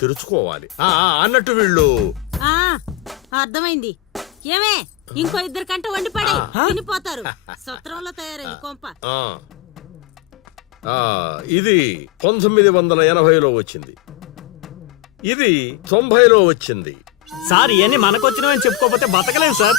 తెరుచుకోవాలి. అన్నట్టు వీళ్ళు అర్థమైంది. ఏమే ఇంకో ఇద్దరు కంట వండి పడే తినిపోతారు. సత్రంలో తయారైంది కొంప. ఇది 1980లో వచ్చింది, ఇది 90లో వచ్చింది. సార్ ఇవన్నీ మనకొచ్చినవని చెప్పుకోకపోతే బతకలేదు సార్.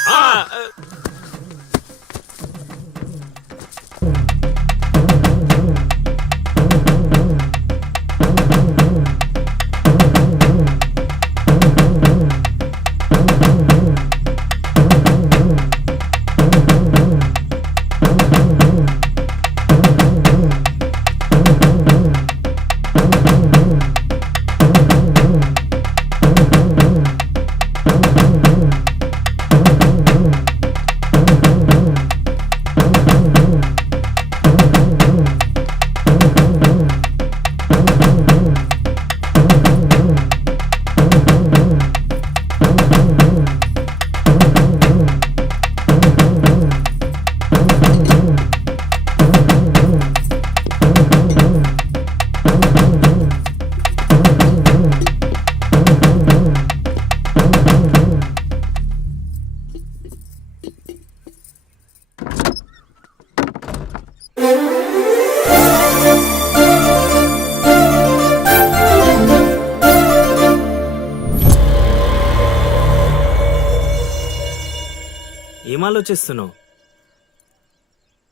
ఏం ఆలోచిస్తున్నావు?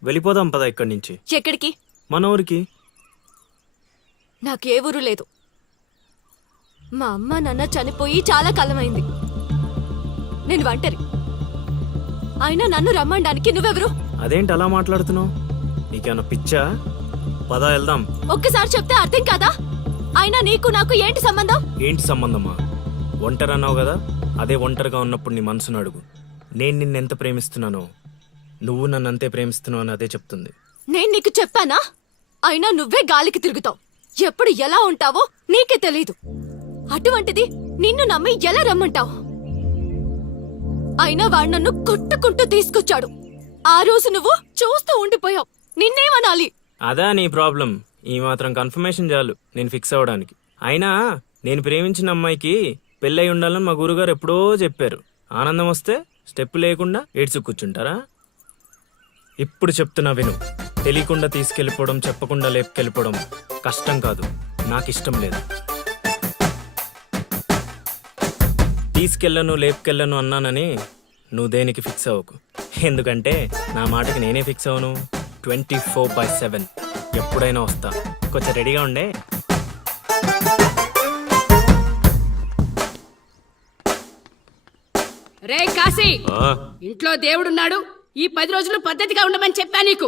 వెళ్ళిపోదాం పద ఇక్కడి నుంచి. ఎక్కడికి? మన ఊరికి. నాకే ఊరు లేదు. మా అమ్మ నాన్న చనిపోయి చాలా కాలమైంది. నేను ఒంటరి. అయినా నన్ను రమ్మడానికి నువ్వెవరు? అదేంటి అలా మాట్లాడుతున్నావు? నీకేమన్నా పిచ్చా? పద వెళ్దాం. ఒక్కసారి చెప్తే అర్థం కాదా? అయినా నీకు నాకు ఏంటి సంబంధం? ఏంటి సంబంధమా? ఒంటరి అన్నావు కదా, అదే ఒంటరిగా ఉన్నప్పుడు నీ మనసును అడుగు. నేను నిన్నెంత ప్రేమిస్తున్నానో నువ్వు నన్ను అంతే ప్రేమిస్తున్నావు అని అదే చెప్తుంది. నేను నీకు చెప్పానా? అయినా నువ్వే గాలికి తిరుగుతావు. ఎప్పుడు ఎలా ఉంటావో నీకే తెలీదు. అటువంటిది నిన్ను నమ్మి ఎలా రమ్మంటావు? అయినా వాడు నన్ను కొట్టుకుంటూ తీసుకొచ్చాడు. ఆ రోజు నువ్వు చూస్తూ ఉండిపోయావు. నిన్నేమనాలి? అదా నీ ప్రాబ్లం? ఈ మాత్రం కన్ఫర్మేషన్ చాలు నేను ఫిక్స్ అవ్వడానికి. అయినా నేను ప్రేమించిన అమ్మాయికి పెళ్ళై ఉండాలని మా గురుగారు ఎప్పుడో చెప్పారు. ఆనందం వస్తే స్టెప్ లేకుండా ఏడ్చు కూర్చుంటారా? ఇప్పుడు చెప్తున్నా విను. తెలియకుండా తీసుకెళ్ళిపోవడం, చెప్పకుండా లేపుకెళ్ళిపోవడం కష్టం కాదు, నాకిష్టం లేదు. తీసుకెళ్ళను లేపుకెళ్ళను అన్నానని నువ్వు దేనికి ఫిక్స్ అవ్వకు. ఎందుకంటే నా మాటకి నేనే ఫిక్స్ అవ్వను. 24/7 ఎప్పుడైనా వస్తా. కొంచెం రెడీగా ఉండే. రే కాశీ, ఇంట్లో దేవుడున్నాడు. ఈ 10 రోజులు పద్ధతిగా ఉండమని చెప్పా నీకు.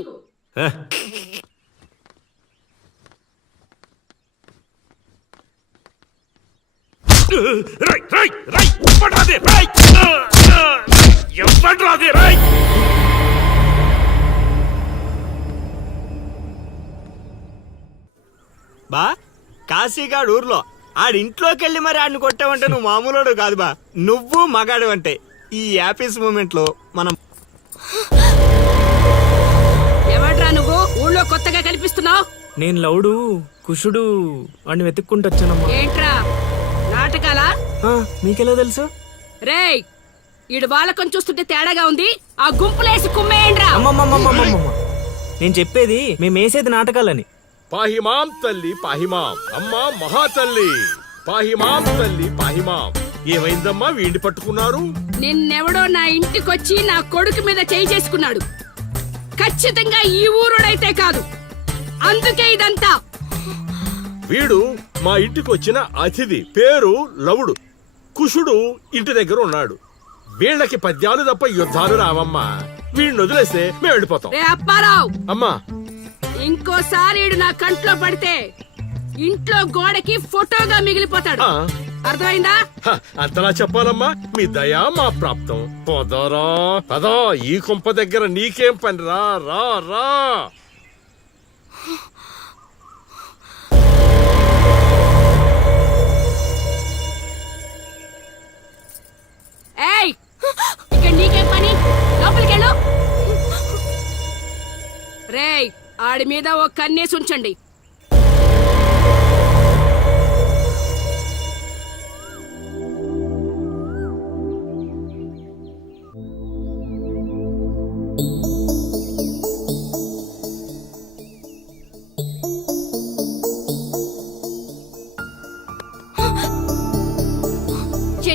బా కాశీగాడు ఊర్లో ఆడింట్లోకి వెళ్ళి మరి ఆడిని కొట్టావంటే నువ్వు మామూలుడు కాదు బా. నువ్వు మగాడు అంటే ఈ హ్యాపీస్ మూమెంట్ లో మనం. ఎవడ్రా నువ్వు ఊళ్ళో కొత్తగా కనిపిస్తున్నావు? నేను లౌడు కుషుడు వాడిని వెతుక్కుంటూ వచ్చానమ్మా. ఏంట్రా నాటకాలా? మీకెలా తెలుసు? రేయ్, ఈడు వాళ్ళకం చూస్తుంటే తేడాగా ఉంది. ఆ గుంపులేసి కుమ్మేయండ్రా. నేను చెప్పేది మేమేసేది నాటకాలని. పాహిమాం తల్లి పాహిమాం, అమ్మా మహాతల్లి పాహిమాం తల్లి పాహిమాం. ఏమైందమ్మా వీడిని పట్టుకున్నారు? నిన్నెవడో నా ఇంటికొచ్చి నా కొడుకు మీద చేయి చేసుకున్నాడు. ఖచ్చితంగా ఈ ఊరుడైతే కాదు, అందుకే ఇదంతా. వీడు మా ఇంటికి వచ్చిన అతిథి, పేరు లవుడు. కుషుడు ఇంటి దగ్గర ఉన్నాడు. వీళ్ళకి పద్యాలు తప్ప యుద్ధాలు రావమ్మా. వీడిని వదిలేస్తే మేము వెళ్ళిపోతాం. అప్పారావు, అమ్మా ఇంకోసారి నా కంట్లో పడితే ఇంట్లో గోడకి ఫోటోగా మిగిలిపోతాడు. అర్థమైందా? అంతలా చెప్పాలమ్మా. మీ దయా మా ప్రాప్తం. పోదారా పదా, ఈ కుంప దగ్గర నీకేం పని? రా రా రా. ఏయ్, ఇక్కడ నీకేం పని? లోపలికెళ్ళు. రేయ్, ఆడి మీద ఓ కన్నేసి ఉంచండి.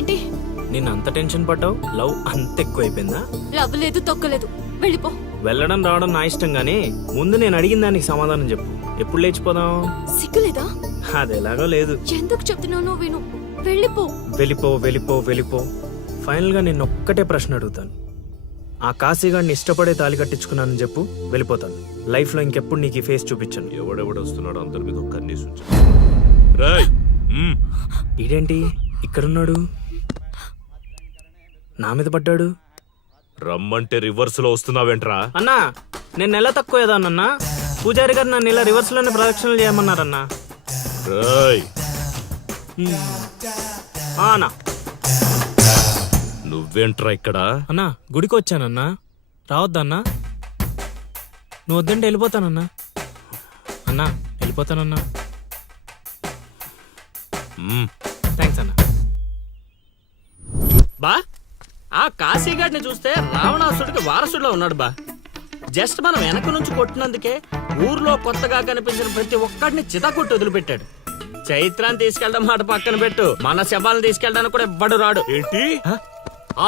ఏంటి? నిన్ను అంత టెన్షన్ పడ్డావు, లవ్ అంత ఎక్కువైపోయిందా? రవ్వలేదు తొక్కలేదు, వెళ్ళిపో. వెళ్ళడం రావడం నా ఇష్టం గానీ ముందు నేను అడిగిన దానికి సమాధానం చెప్పు. ఎప్పుడు లేచిపోదాం? సిగ్గులేదా? అది ఎలాగో లేదు. ఎందుకు చెప్తున్నానో విను, వెళ్ళిపో. వెళ్ళిపో వెళ్ళిపో వెళ్ళిపో. ఫైనల్ గా నేను ఒక్కటే ప్రశ్న అడుగుతాను. ఆ కాశీగాడిని ఇష్టపడే తాళి కట్టించుకున్నానని చెప్పు, వెళ్ళిపోతాను. లైఫ్ లో ఇంకెప్పుడు నీకు ఈ ఫేస్ చూపించను. ఎవడెవడొస్తున్నాడు అందరి మీద కన్నీసు ఇదేంటి ఇక్కడున్నాడు, నా మీద పడ్డాడు? రమ్మంటే రివర్స్ లో వస్తున్నావేంట్రా? అన్నా నేను నెల తక్కువ ఏదానన్నా, పూజారి గారు నన్ను ఇలా రివర్స్ లోనే ప్రదక్షిణలు చేయమన్నారన్నా. రేయ్, అన్నా నువ్వేంట్రా ఇక్కడ? అన్నా గుడికి వచ్చానన్నా, రావద్దన్నా? నువ్వు వద్దంటే వెళ్ళిపోతానన్నా. అన్నా వెళ్ళిపోతానన్నా. మ్మ్. థ్యాంక్స్ అన్నా. బా ఆ కాశీగాడిని చూస్తే రావణాసుడికి వారసుడిలో ఉన్నాడు బా. జస్ట్ మనం వెనక నుంచి కొట్టినందుకే ఊర్లో కొత్తగా కనిపించిన ప్రతి ఒక్కడిని చితకొట్టి వదిలిపెట్టాడు. చైత్రాన్ని తీసుకెళ్ళడం మాట పక్కన పెట్టు, మన శవాలను తీసుకెళ్ళడానికి కూడా ఎవ్వడు రాడు. ఏంటి?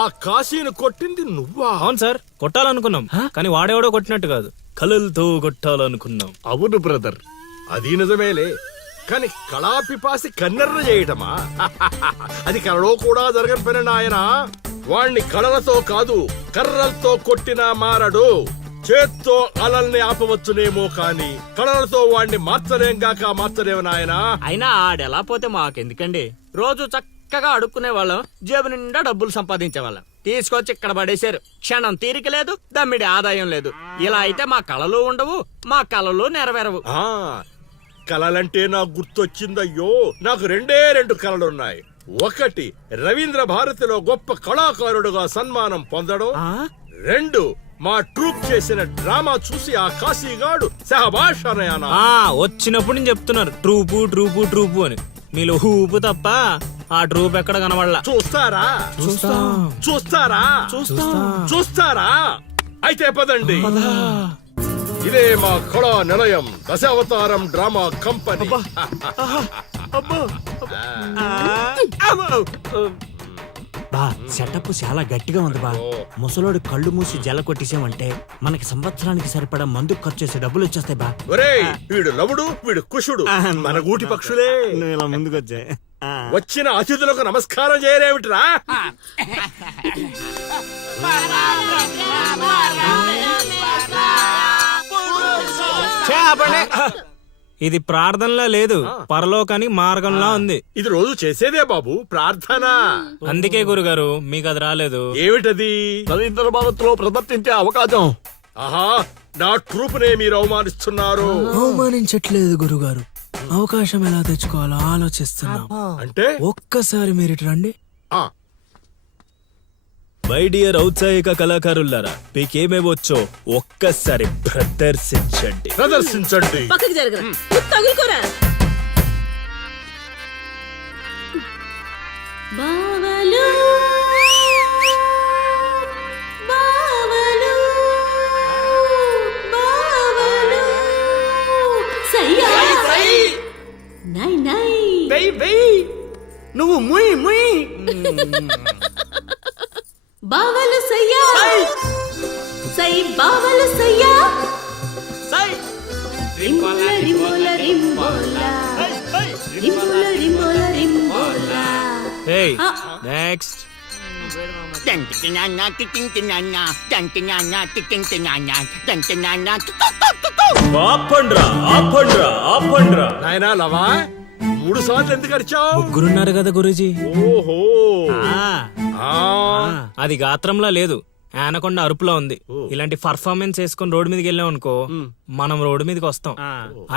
ఆ కాశీని కొట్టింది నువ్వా? అవును సార్, కొట్టాలనుకున్నాం కానీ వాడేవాడో కొట్టినట్టు కాదు, కలలతో కొట్టాలనుకున్నాం. అవును బ్రదర్, అది నిజమేలే. కానీ కళాపిపాసి కన్నెర్ర చేయటమా? అది కళలో కూడా జరగని పని నాయన. వాణ్ణి కళలతో కాదు కర్రలతో కొట్టినా మారడు. చేత్తో అలల్ని ఆపవచ్చునేమో కాని కళలతో వాణ్ణి మార్చలేంగాక మార్చలేవు నాయనా. అయినా ఆడెలా పోతే మాకెందుకండి, రోజు చక్కగా అడుక్కునే వాళ్ళం, జేబు నిండా డబ్బులు సంపాదించేవాళ్ళం. తీసుకొచ్చి ఇక్కడ పడేశారు. క్షణం తీరిక లేదు, దమ్మిడి ఆదాయం లేదు. ఇలా అయితే మా కళలు ఉండవు, మా కళలు నెరవేరవు. ఆ కళలంటే నాకు గుర్తొచ్చిందయ్యో, నాకు రెండే రెండు కళలున్నాయి. ఒకటి రవీంద్ర భారతిలో గొప్ప కళాకారుడుగా సన్మానం పొందడం, రెండు మా ట్రూప్ చేసిన డ్రామా చూసి ఆ కాశీగాడు సహబాష్ అనయానా. వచ్చినప్పుడు నేను చెప్తున్నారు ట్రూపు ట్రూపు ట్రూపు అని, మీలో ఊపు తప్ప ఆ ట్రూప్ ఎక్కడ కనబడలా. చూస్తారా? చూస్తారా? చూస్తారా? అయితే పదండి. ఇదే మా కళా నిలయం, దశావతారం డ్రామా కంపెనీ. బా సెటప్ చాలా గట్టిగా ఉంది బా. ముసలోడు కళ్ళు మూసి జల కొట్టేసామంటే మనకి సంవత్సరానికి సరిపడా మందు ఖర్చు చేసే డబ్బులు వచ్చేస్తాయి బా. ఒరేయ్, వీడు లవుడు, వీడు కుషుడు, మన గూటి పక్షులే. నువ్వు ఇలా ముందుకు వచ్చాయి. వచ్చిన అతిథులకు నమస్కారం చేయలేమిట్రా? ఇది ప్రార్థనలా లేదు, పరలోకానికి మార్గంలా ఉంది. ఇది రోజు చేసేదే బాబు, ప్రార్థన. అందుకే గురుగారు మీకు అది రాలేదు. ఏమిటది? రవీంద్ర భారత్లో ప్రదర్శించే అవకాశం. ఆహా, నా ట్రూపునే మీరు అవమానిస్తున్నారు. అవమానించట్లేదు గురుగారు, అవకాశం ఎలా తెచ్చుకోవాలో ఆలోచిస్తున్నాం. అంటే ఒక్కసారి మీరు ఇటు రండి. ఆ, మై డియర్ ఔత్సాహిక కళాకారులారా, మీకేమేవచ్చో ఒక్కసారి ప్రదర్శించండి. ప్రదర్శించండి. పక్కకి జరగరా, తగులుకోరా. బావలు బావలు బావలు సయ్యా నై నై నువ్వు ముయ్ ముయ్. బావలు సయ్యా సై బావలు సయ్యా రింబోల రింబోల రింబోల రింబోల రింబోల రింబోల. Hey, next. ఆపండ్రా ఆపండ్రా ఆపండ్రా. నాయనా లవా, 3 సార్లు ఎందుకు అరిచావు? ముగ్గురున్నారు కదా గురూజీ. ఓహో, ఆ, అది గాత్రంలా లేదు, ఆనకొండ అరుపులో ఉంది. ఇలాంటి పర్ఫార్మెన్స్ వేసుకుని రోడ్డు మీదకి వెళ్ళాం అనుకో, మనం రోడ్డు మీదకి వస్తాం.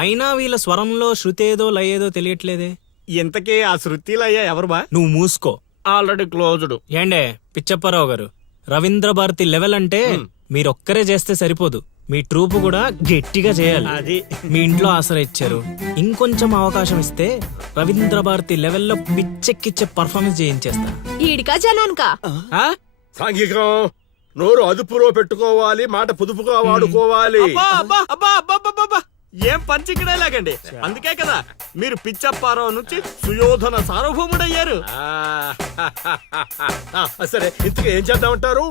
అయినా వీళ్ళ స్వరంలో శృతేదో లయేదో తెలియట్లేదే. ఇంతకీ ఆ శృతిలయ్యా ఎవరు బా? నువ్వు మూసుకో, ఆల్రెడీ క్లోజ్డ్. ఏండే పిచ్చప్పారావు గారు, రవీంద్ర భారతి లెవెల్ అంటే మీరొక్కరే చేస్తే సరిపోదు, మీ ట్రూప్ కూడా గట్టిగా చేయాలి. అది మీ ఇంట్లో ఆసరా ఇచ్చారు, ఇంకొంచెం అవకాశం ఇస్తే రవీంద్ర భారతి లెవెల్లో పిచ్చెక్కిచ్చే పర్ఫార్మెన్స్ చేయించేస్తా. ఈడికా జనానికా? సాంఘికం. నోరు అదుపులో పెట్టుకోవాలి, మాట పొదుపుగా వాడుకోవాలి. ఏం పంచికడే లాగండి. అందుకే కదా మీరు పిచ్చప్పారావు నుంచి సుయోధన సార్వభౌముడయ్యారు. సరే ఇంతకు ఏం చేద్దామంటారు?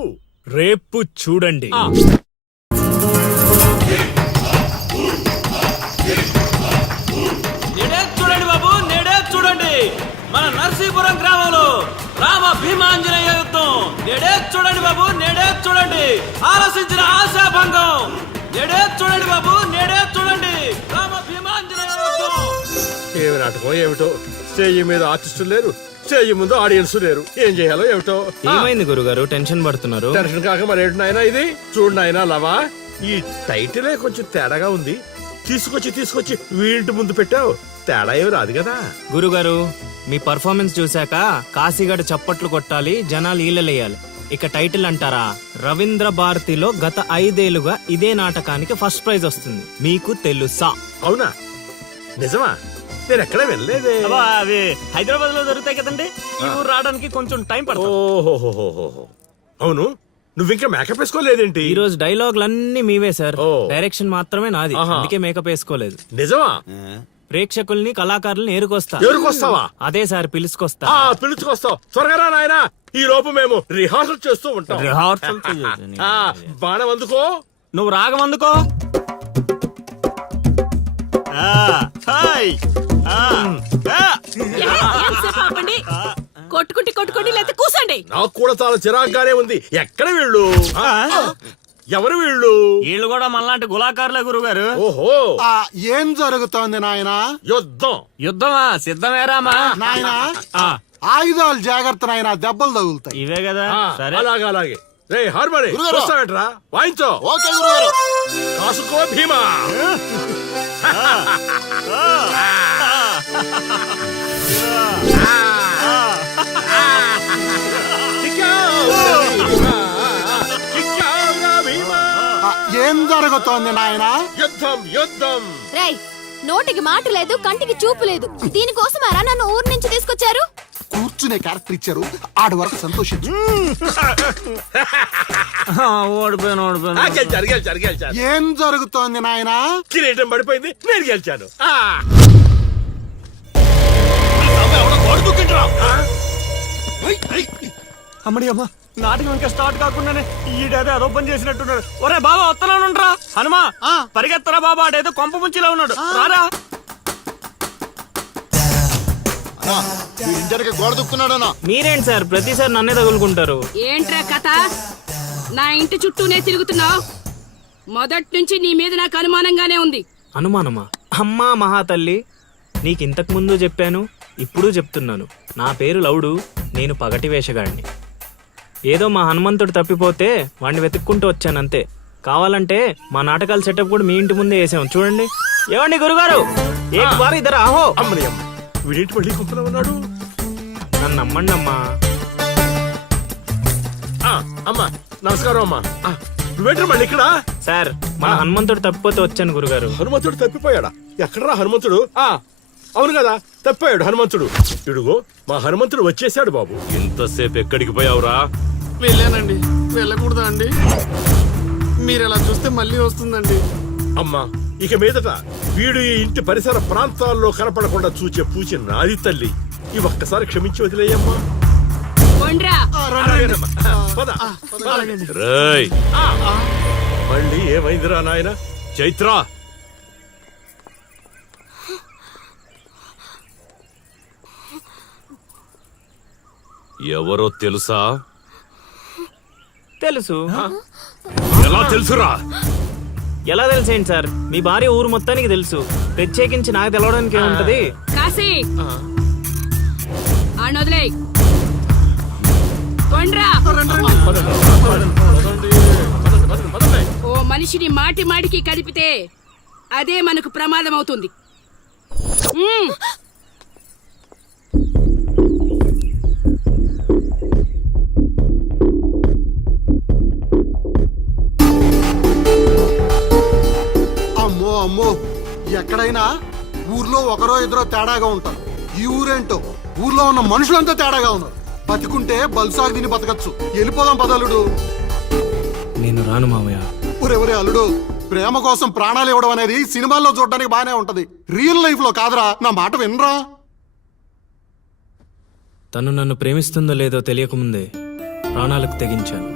రేపు చూడండి. నేడే చూడండి బాబు, నేడే చూడండి. మన నర్సీపురం గ్రామంలో రామ భీమాంజనేయ యుద్ధం. నేడే చూడండి బాబు, నేడే చూడండి. ఆలోచించిన ఆశాభంగం. నేడే చూడండి బాబు, నేడే చూడండి. రామ భీమాంజనేయ యుద్ధం. ఏమి నాటకం ఏమిటో, స్టేజ్ మీద ఆర్టిస్టులు లేరు, స్టేజ్ ముందు ఆడియన్స్ లేరు. ఏం చేయాలో ఏమిటో. ఏమైంది గురుగారు టెన్షన్ పడుతున్నారు? టెన్షన్ కాక మరేంటి నాయనా ఇది? చూడు నాయనా లవా, ఈ టైటిలే కొంచెం తేడాగా ఉంది. తీసుకొచ్చి వీంటి ముందు పెట్టావు. తేడా ఏమి రాదు కదా. గురుగారు మీ పర్ఫార్మెన్స్ చూశాక కాశీగడ చప్పట్లు కొట్టాలి, జనాలు ఈలలేయాలి. ఇక టైటిల్ అంటారా? రవీంద్ర భారతిలో గత 5 ఏళ్లుగా ఇదే నాటకానికి ఫస్ట్ ప్రైజ్ వస్తుంది. మీకు తెలుసా? అవునా? నిజమా? నేను ఎక్కడ వెళ్ళలేదే. అబ్బా, అవి హైదరాబాద్ లో దొరుకుతాయి కదండి. ఈ ఊరు రావడానికి కొంచెం టైం పడుతుంది. ఓహోహోహోహో. అవును, నువ్వింకా మేకప్ వేసుకోలేదేంటి? ఈ రోజు డైలాగులన్నీ మీవే సార్. ఓ. డైరెక్షన్ మాత్రమే నాది. ఆహా. అందుకే మేకప్ వేసుకోలేదు. నిజమా? ప్రేక్షకుల్ని కళాకారుల్ని ఏరుకొస్తా. ఎవరికొస్తావా? అదే సార్ పిలుచుకొస్తా. పిలుచుకొస్తావు. త్వరగా రా నాయనా. ఈ లోపు మేము రిహార్సల్ చేస్తూ ఉంటాం. రిహార్సల్ ఆ, బాణం అందుకో. నువ్వు రాగం అందుకో. ఎంతసేపు ఆపండి? కొట్టుకుంటే లేకపోతే కూసండి. నాకు కూడా చాలా చిరాగ్గానే ఉంది. ఎక్కడ వీళ్ళు? ఎవరు వీళ్ళు? వీళ్ళు కూడా మనలాంటి గులాకారులే గురుగారు. ఓహో, ఏం జరుగుతోంది నాయనా? యుద్ధం. యుద్ధమా? సిద్ధమేరామా? నాయనా ఆ, ఆయుధాలు జాగ్రత్త నాయనా, దెబ్బలు తగులుతాయి. ఇవే కదా. ఆ, సరే అలాగే రే హార్మోని గురుగారు. వస్తావేంట్రా? వాయించో. ఓకే గురుగారు. కాసుకో భీమా. ఆ, ఏం జరుగుతోంది నాయనా? యుద్ధం. రేయ్, నోటికి మాట లేదు, కంటికి చూపు లేదు. దీనికోసమారా నన్ను ఊరు నుంచి తీసుకొచ్చారు? కూర్చునే క్యారెక్టర్ ఇచ్చారు, ఆడి వరకు సంతోషించు. ఓడిపోయాను. గెలిచారు. ఏం జరుగుతోంది నాయనా? కిరీటం పడిపోయింది, నేను గెలిచాను. అమ్మడి అమ్మ, నాటకం ఇంకా స్టార్ట్ కాకుండానే ఈడేదో అదో పని చేసినట్టున్నాడు. ఒరే బాబా వస్తున్నానుండ్రా. హనుమా పరిగెత్తరా బాబా, ఆడేదో కొంప ముంచిలా ఉన్నాడు. రారా. ఇంటర్కి గోడ దుక్కున్నాడనా? మీరేంటి సార్ ప్రతిసారి నన్నే తగులుకుంటారు? ఏంట్రా కథ? నా ఇంటి చుట్టూనే తిరుగుతున్నావు. మొదటి నుంచి నీ మీద నాకు అనుమానంగానే ఉంది. అనుమానమా? అమ్మా మహాతల్లి, నీకు ఇంతకు ముందు చెప్పాను, ఇప్పుడు చెప్తున్నాను. నా పేరు లవుడు, నేను పగటి వేషగాడిని. ఏదో మా హనుమంతుడు తప్పిపోతే వాడిని వెతుక్కుంటూ వచ్చానంతే. కావాలంటే మా నాటకాల సెటప్ కూడా మీ ఇంటి ముందే వేసాం, చూడండి. ఏమండి గురుగారు, ఏక్ బార్ ఇద్దరు ఆహో. అమ్మని అమ్మ, వీడేంటి మళ్ళీ కుప్పలో ఉన్నాడు? నన్ను నమ్మండి అమ్మా. అమ్మా నమస్కారం అమ్మా. నువ్వేంటి మళ్ళీ ఇక్కడ? సార్, మా హనుమంతుడు తప్పిపోతే వచ్చాను గురుగారు. హనుమంతుడు తప్పిపోయాడా? ఎక్కడరా హనుమంతుడు? అవును కదా, తప్పిపోయాడు హనుమంతుడు. ఇడుగో మా హనుమంతుడు వచ్చేసాడు బాబు. ఇంతసేపు ఎక్కడికి పోయావురా? వెళ్ళానండి. వెళ్ళకూడదా అండి? మీరు ఎలా చూస్తే మళ్ళీ వస్తుందండి. అమ్మా, ఇక మీదట వీడు ఈ ఇంటి పరిసర ప్రాంతాల్లో కనపడకుండా చూచే పూచి నాది తల్లి. ఈ ఒక్కసారి క్షమించి వదిలేయమ్మా. కొండ్రా. అలాగేనమ్మా. పద. రేయ్, మళ్ళీ ఏమైందిరా నాయన? చైత్ర, ఎవరో తెలుసా? తెలుసు. ఎలా తెలుసురా? ఎలా తెలిసేంటి సార్? మీ భార్య ఊరు మొత్తానికి తెలుసు. ప్రత్యేకించి నాకు తెలవడానికి ఏముంటది? కాశీ ఆడొదిలే. కొండ్రా. ఓ మనిషిని మాటి మాటికి కదిపితే అదే మనకు ప్రమాదం అవుతుంది. అమ్మో అమ్మో, ఎక్కడైనా ఊర్లో ఒకరో ఇద్దరో తేడాగా ఉంటారు. ఈ ఊరేంటో ఊర్లో ఉన్న మనుషులంతా తేడాగా ఉన్నారు. బతికుంటే బల్సాగు తిని బతకచ్చు. వెళ్ళిపోదాం పదలుడు. నేను రాను మామయ్య. ఒరే అల్లుడు, ప్రేమ కోసం ప్రాణాలు ఇవ్వడం అనేది సినిమాల్లో చూడడానికి బానే ఉంటది, రియల్ లైఫ్ లో కాదురా. నా మాట వినరా? తను నన్ను ప్రేమిస్తుందో లేదో తెలియకముందే ప్రాణాలకు తెగించాను.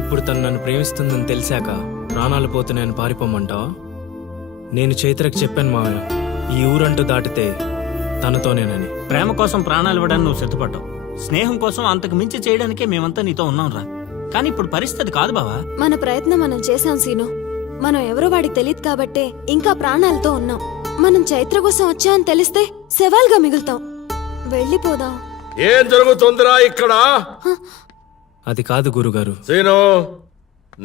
ఇప్పుడు తను నన్ను ప్రేమిస్తుందని తెలిసాక ప్రాణాలు పోతున్నాయని పారిపోమంటావా? నేను చైత్రకు చెప్పాను మావయ్య, ఈ ఊరంటూ దాటితే తనతోనేనని. ప్రేమ కోసం ప్రాణాలు ఇవ్వడానికి నువ్వు సిద్ధపడ్డావు, స్నేహం కోసం అంతకు మించి చేయడానికే మేమంతా నీతో ఉన్నాం రా. కానీ ఇప్పుడు పరిస్థితి కాదు బావా. మన ప్రయత్నం మనం చేశాం సీను. మనం ఎవరో వాడికి తెలియదు కాబట్టే ఇంకా ప్రాణాలతో ఉన్నాం. మనం చైత్ర కోసం వచ్చామని తెలిస్తే శవాల్గా మిగులుతాం. వెళ్ళిపోదాం. ఏం జరుగుతుందిరా ఇక్కడ? అది కాదు గురుగారు. సీను,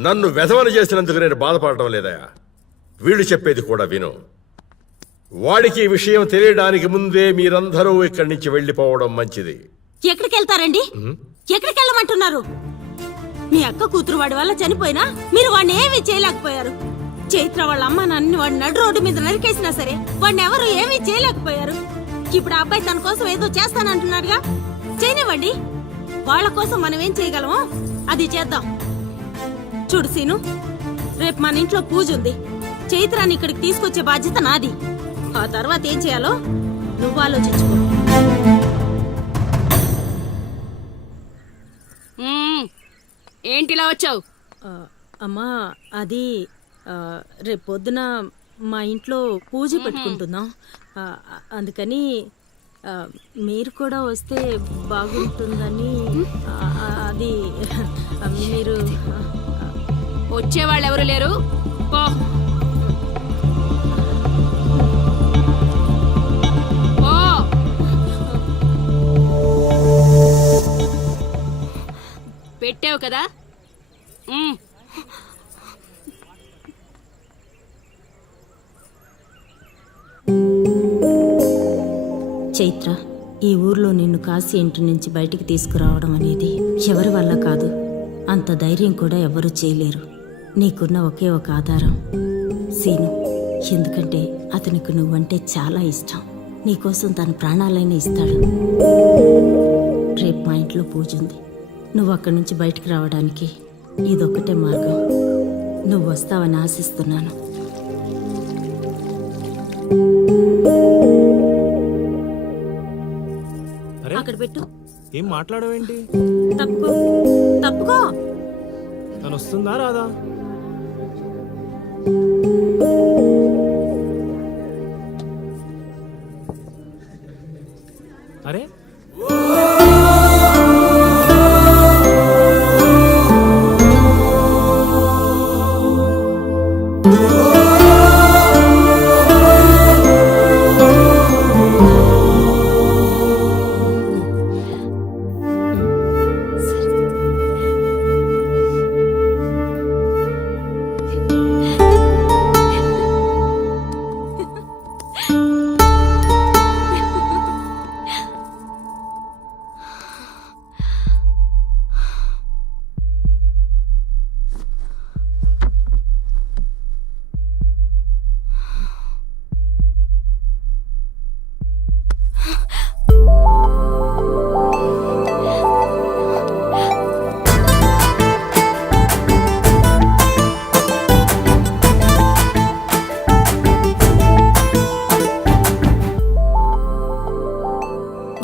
నన్ను వెధవని చేసినందుకు నేను బాధపడటం లేదా? వీళ్ళు చెప్పేది కూడా విను. వాడికి ఈ విషయం తెలియడానికి ముందే మీరందరూ ఇక్కడి నుంచి వెళ్ళిపోవడం మంచిది. ఎక్కడికి వెళ్తారండి? ఎక్కడికి వెళ్ళమంటున్నారు? మీ అక్క కూతురు వాడి వల్ల చనిపోయినా మీరు వాడిని ఏమీ చేయలేకపోయారు. చైత్ర వాళ్ళ అమ్మ నన్ను వాడి నడు రోడ్డు మీద నరికేసినా సరే వాడిని ఎవరు ఏమీ చేయలేకపోయారు. ఇప్పుడు ఆ అబ్బాయి తన కోసం ఏదో చేస్తానంటున్నాడుగా, చేయనివ్వండి. వాళ్ళ కోసం మనం ఏం చేయగలమో అది చేద్దాం. చూడు సీను, రేపు మన ఇంట్లో పూజ ఉంది. చైత్రాన్ని ఇక్కడికి తీసుకొచ్చే బాధ్యత నాది. ఆ తర్వాత ఏం చేయాలో నువ్వు ఆలోచించుకో. ఏంటిలా వచ్చావు? అమ్మా, అది రేపు పొద్దున మా ఇంట్లో పూజ పెట్టుకుంటున్నాం. అందుకని మీరు కూడా వస్తే బాగుంటుందని. అది మీరు వచ్చేవాళ్ళు ఎవరు లేరు, పో. పెట్టావు కదా. చైత్ర, ఈ ఊర్లో నిన్ను కాశీ ఇంటి నుంచి బయటికి తీసుకురావడం అనేది ఎవరి వల్ల కాదు. అంత ధైర్యం కూడా ఎవరు చేయలేరు. నీకున్న ఒకే ఒక ఆధారం సీను. ఎందుకంటే అతనికి నువ్వంటే చాలా ఇష్టం. నీకోసం తన ప్రాణాలైనా ఇస్తాడు. రేపు మా ఇంట్లో పూజ ఉంది. నువ్వు అక్కడి నుంచి బయటికి రావడానికి ఇదొక్కటే మార్గం. నువ్వు వస్తావని ఆశిస్తున్నాను. అక్కడ పెట్టు. ఏం మాట్లాడవేంటి? తప్పుకో, తప్పుకో. తను వస్తుందా రాదా? అరే,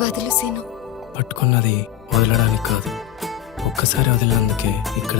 వదిలు సీను. పట్టుకున్నది వదలడానికి కాదు, ఒక్కసారి వదిలినందుకే ఇక్కడ